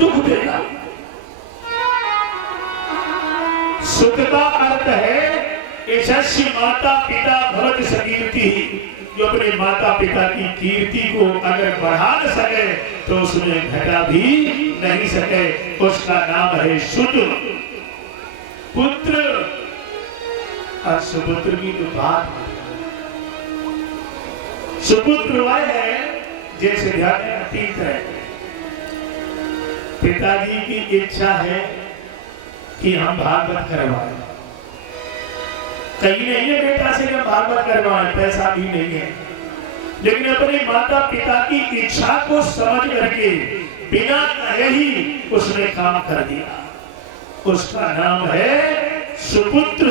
दुख देगा। सुख का अर्थ है यशस्वी माता पिता भवत सकीर्ति, जो अपने माता पिता की कीर्ति को अगर बढ़ा न सके तो उसमें घटा भी नहीं सके, उसका नाम है शुद्ध पुत्र। और सुपुत्र की तो बात, सुपुत्र वह है जैसे ध्यान में अतीत है। पिताजी की इच्छा है कि हम भागवत करवाएं, कहीं नहीं है बेटा से हम भागवत करवाएं, पैसा भी नहीं है, लेकिन अपने माता पिता की इच्छा को समझ करके बिना कहे ही उसने काम कर दिया, उसका नाम है सुपुत्र।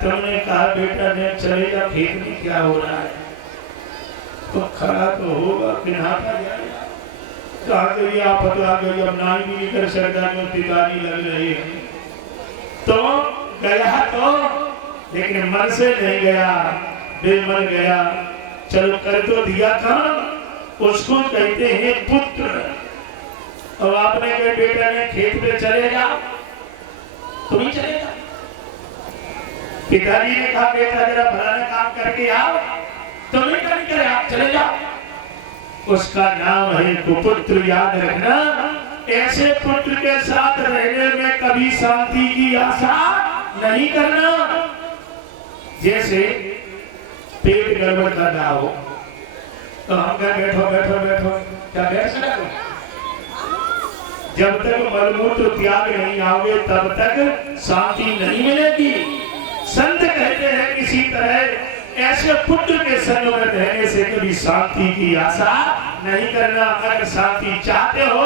तुमने कहा बेटा ने चले जा खेत में, क्या हो रहा है, तो खड़ा तो होगा पिन्हाता जाएगा, कहा गई आफत आ गई, अब नाई भी नहीं कर सकता, पिताजी लग रही है, तो गया तो, लेकिन मन से नहीं गया, बेमन गया, चलो कर तो दिया था, उसको कहते हैं पुत्र। अब आपने कहा बेटा ने खेत पे चले जा, तुम ही चले जा। पिताजी ने कहा बेटा जरा फलाना काम करके आओ, तुम ही नहीं करे, आप चले जाओ। उसका नाम है कुपुत्र। याद रखना, ऐसे पुत्र के साथ रहने में कभी शांति की आशा नहीं करना। जैसे पेट गड़बड़ कर रहा हो तो हम कह बैठो बैठो बैठो, क्या बैठ सकते? जब तक मलमूत्र त्याग नहीं आओगे तब तक शांति नहीं मिलेगी। संत कहते हैं किसी तरह ऐसे पुत्र के संग में रहने से कभी शांति की आशा नहीं करना। अगर शांति चाहते हो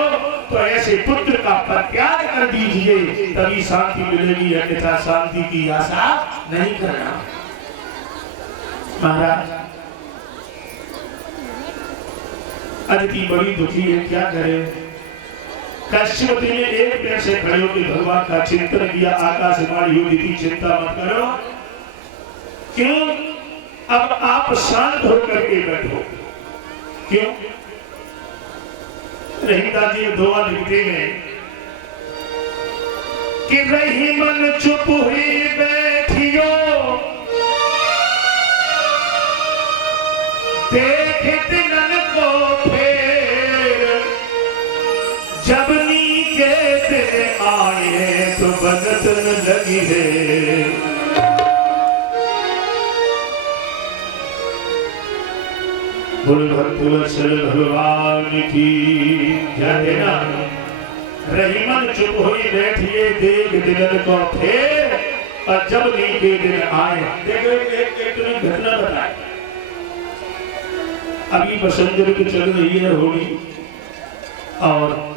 तो ऐसे पुत्र का परित्याग कर दीजिए, तभी शांति मिलेगी, अन्यथा शांति की आशा नहीं करना। महाराज अदिति बड़ी दुखी है, क्या करे? कश्यप ने एक पैर से खड़े होकर भगवान का चिंतन किया। आकाशवाणी हुई थी, चिंता मत करो, क्यों? अब आप शांत होकर के बैठो। क्यों? रहीमदास जी दुआ लिखते हैं कि रही मन चुप हुई बैठियो, देख दिनन को फेर, जब नी के दिन आए तो बदत न लगी है। भक्तवत्सल भगवान की जय। रही मन चुप हुई बैठिए, देख दिनन को फेर, और जब नी के दिन आए। देखो एक घटना बताए। अभी बसंत ऋतु चल रही है, होली, और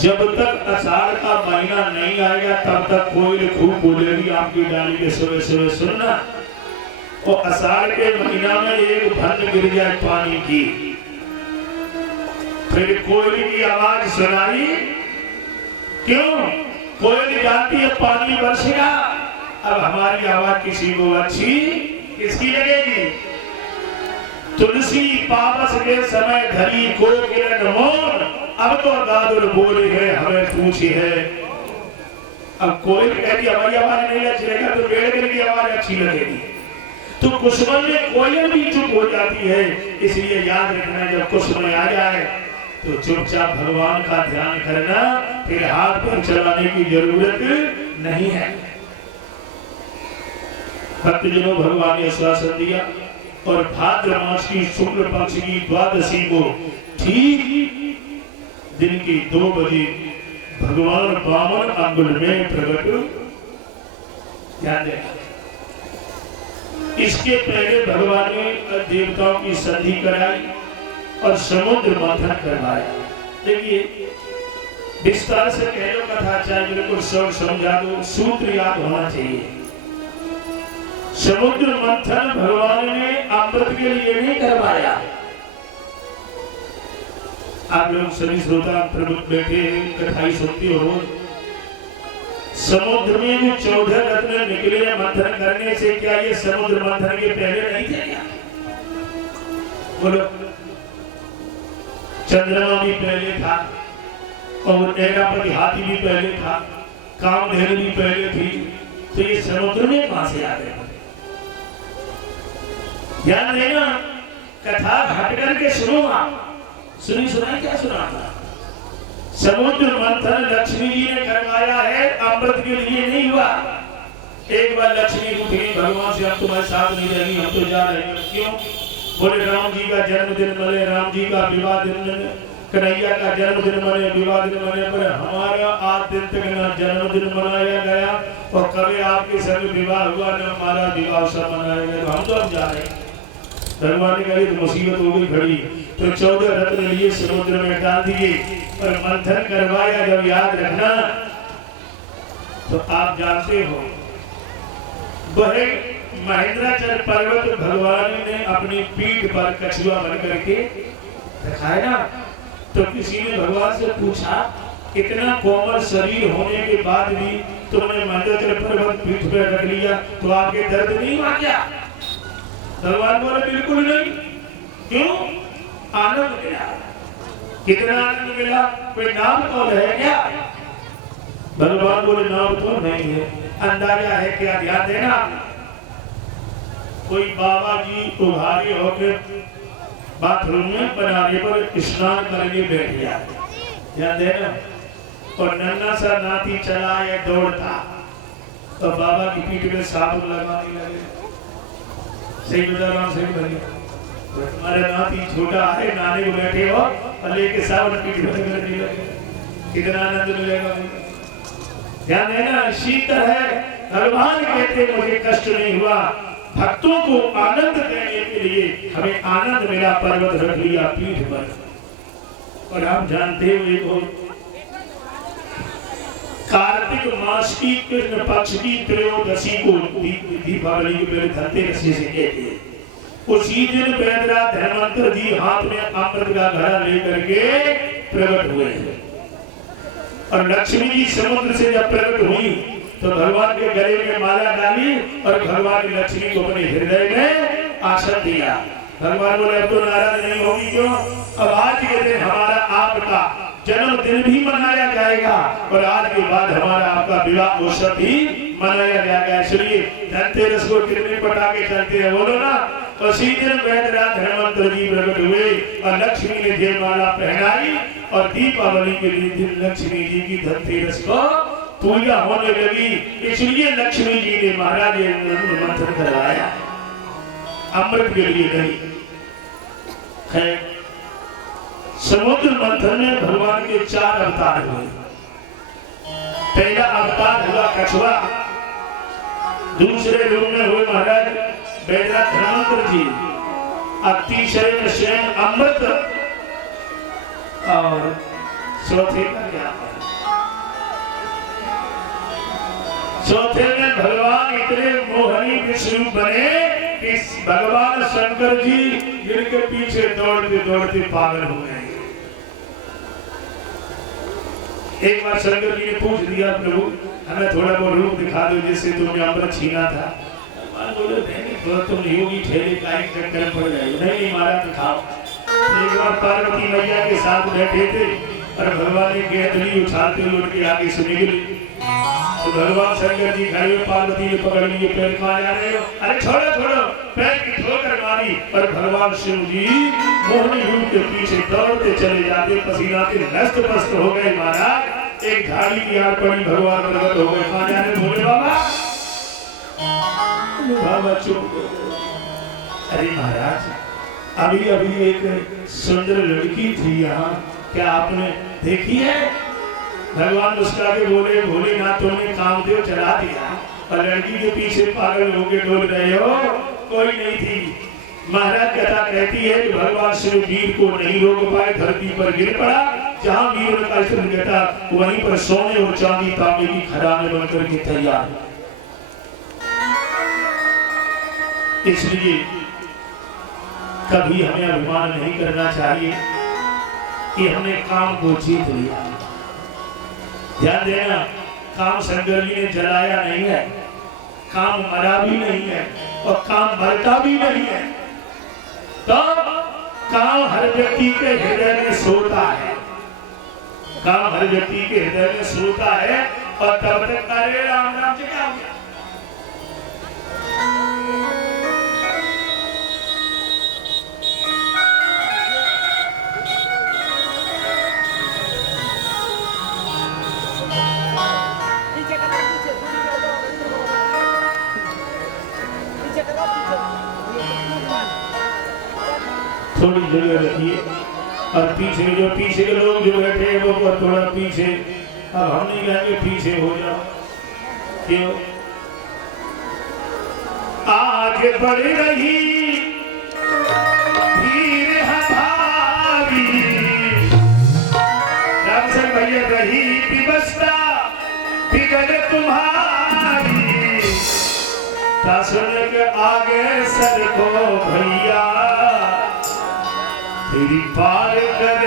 जब तक आषाढ़ का महीना नहीं आएगा तब तक कोयल खूब बोलेगी आपकी डाली के सुबह सुबह सुनना। और आषाढ़ के महीना में एक भन्न गिर जाए पानी की, फिर कोयल की आवाज सुनाई। क्यों? कोयल जानती है पानी बरसेगा, अब हमारी आवाज किसी को अच्छी किसकी लगेगी? तुलसी पावस के समय धरी को किरण मोन, अब तो दादुर बोले है हमें पूछी है। अब कोयल कहती हमारी आवाज नहीं अच्छी लगेगी तो बेड़ की आवाज अच्छी लगेगी। तो कुसुमन में कोयल भी चुप हो जाती है। इसलिए याद रखना, जब कुसुमन आ जाए तो चुपचाप भगवान का ध्यान करना, फिर हाथ पर चलाने की जरूरत नहीं है। भक्तजनों, भगवान ने आश्वासन दिया और भाद्र मास की शुक्ल पक्ष की द्वादशी को ठीक दिन की 2 बजे भगवान बामन अंगुल में प्रकट। ध्यान देना, इसके पहले भगवान ने देवताओं की संधि कराई और समुद्र मंथन करवाया। देखिए विस्तार से कह लो कथा, चाहे बिल्कुल सब समझा दो, सूत्र याद होना चाहिए। समुद्र मंथन भगवान ने अमृत के लिए नहीं करवाया। आप लोग सभी श्रोता प्रमुख बैठे कथाई सुनते हो। समुद्र में जो 14 रत्न निकले मंथन करने से, क्या ये समुद्र मंथन के पहले नहीं थे? बोलो, चंद्रमा भी पहले था और ऐरावती हाथी भी पहले था, कामधेनु भी पहले थी, तो ये समुद्र में कहां से आ गए? ध्यान देना, कथा घट करके सुनो आप। सुना क्या सुना? समुद्र मंथन लक्ष्मी जी ने करवाया है, अमृत के लिए नहीं हुआ। एक बार लक्ष्मी उठी, भगवान से हम तुम्हारे साथ नहीं रहेंगे, हम तो जा रहे हैं। क्यों? बोले राम जी का जन्मदिन मने, राम जी का विवाह दिन, कन्हैया का जन्मदिन मने, विवाह दिन मने, पर हमारा आज दिन तक न जन्मदिन मनाया गया और कभी आपके संग विवाह हुआ न हमारा विवाह सब मनाया गया, हम तो अब जा रहे हैं। भगवान ने कहा तो मुसीबत हो गई खड़ी, तो 14 रत्न लिए समुद्र में डाल दिए और मंथन करवाया। जब याद रखना, तो आप जानते हो वह महेंद्राचल पर्वत भगवान ने अपनी पीठ पर कछुआ बन करके दिखाया ना, तो किसी ने भगवान से पूछा, इतना कोमल शरीर होने के बाद भी तुमने महेंद्राचल पर्वत पीठ पर रख लिया, तो आपके दर्द नहीं हुआ क्या? भगवान बोले बिल्कुल नहीं। क्यों? आनंद मिला। कितना आनंद मिला? कोई नाम तो है क्या? भगवान बोले नाम तो नहीं है। अंदाजा है क्या? ध्यान देना, कोई बाबा जी उघारे होकर बाथरूम में बनाने पर स्नान करने बैठ गया, ध्यान देना, और नन्ना सा नाती चला या दौड़ता, तो बाबा की पीठ में साबुन लगाने लगे। सही बता रहा हूं? सही बढ़िया। हमारा नाती छोटा है, नानी को बैठे हो और लेके साबुन पीठ में करने लगे, कितना आनंद मिलेगा? ध्यान देना, शीतल है। भगवान कहते मुझे कष्ट नहीं हुआ, भक्तों को आनंद देने के लिए हमें आनंद मिला, पर्वत रख लिया पीठ पर। और आप जानते हो कार्तिक मास की कृष्ण पक्ष की त्रयोदशी को दीपावली के पहले धनतेरस से कहते हैं। उसी दिन वैद्यनाथ धर्मांतर जी हाथ में अमृत का घड़ा लेकर के प्रकट हुए और लक्ष्मी जी समुद्र से जब प्रकट हुई तो भगवान के गले में माला डाली और भगवान ने लक्ष्मी को अपने हृदय में आसन दिया। भगवान बोले अब तो नाराज नहीं होगी क्यों? अब आज के दिन हमारा आपका जन्मदिन भी मनाया जाएगा और आज के बाद हमारा आपका विवाह उत्सव भी मनाया जाएगा। इसलिए धनतेरस को कितने पटाखे चलते हैं बोलो ना। उसी दिन वैद्यनाथ धर्मांतर जी प्रकट हुए और लक्ष्मी ने जयमाला पहनाई और दीपावली के दिन लक्ष्मी जी की धनतेरस को पूजा होने लगी। इसलिए लक्ष्मी जी ने महाराज मंथन करवाया, अमृत के लिए नहीं है। समुद्र मंथन में भगवान के 4 अवतार हुए। पहला अवतार हुआ कछुआ, दूसरे रूप में हुए महाराज वैद्यनाथ धर्मांतर जी, और तीसरे में स्वयं अमृत, और चौथे का क्या? चौथे में भगवान इतने मोहनी विष्णु बने कि भगवान शंकर जी जिनके पीछे दौड़ते दौड़ते पागल हो गए। एक बार शंकर जी ने पूछ दिया, प्रभु हमें थोड़ा बहुत रूप दिखा दो जिससे तुमने अमृत छीना था। बोले नहीं, तुम योगी ठेले का एक चक्कर पड़ जाए। नहीं महाराज दिखाओ। एक बार पार्वती मैया के साथ बैठे थे और भगवान ने गेंदली उछालते हुए उनके आगे से निकली, तो भगवान शंकर जी खड़े हुए, पार्वती ने पकड़ लिए, पैर कहाँ जा रहे हो? अरे छोड़ो छोड़ो, पैर की ठोकर मारी और भगवान शिव जी मोहनी रूप के पीछे दौड़ते चले जाते, पसीना से नष्ट पस्त हो गए। महाराज एक झाड़ी की आड़ पड़ी, भगवान प्रकट हो गए। कहाँ जा रहे? बोले बाबा। बाबा चुप। अरे महाराज अभी अभी एक सुंदर लड़की थी यहाँ, क्या आपने देखी है? भगवान मुस्कुरा के बोले, भोलेनाथ तुमने कामदेव चला दिया और लड़की के पीछे पागल होके डोल रहे हो। कोई नहीं थी। महाराज कथा कहती है कि भगवान शिव वीर को नहीं रोक पाए, धरती पर गिर पड़ा। जहां वीर का स्थिर था वहीं पर सोने और चांदी तांबे की खदानें बनकर के तैयार। इसलिए कभी हमें अभिमान नहीं करना चाहिए कि हमने काम को जीत लिया। ध्यान देना, काम शंकर जी ने जलाया नहीं है, काम मरा भी नहीं है और काम मरता भी नहीं है। तो काम हर व्यक्ति के हृदय में सोता है, काम हर व्यक्ति के हृदय में सोता है। और तब तक अरे राम राम से क्या हो गया? थोड़ी जगह रखिए और पीछे पीछे के लोग जो बैठे हैं वो थोड़ा पीछे। अब हम नहीं कहेंगे पीछे हो जाओ, क्यों? आगे बढ़ रही भीड़ भारी, रामचंद्र भैया रही विवस्था बिगड़ तुम्हारी, शासन के आगे सर को भैया तेरी पार कर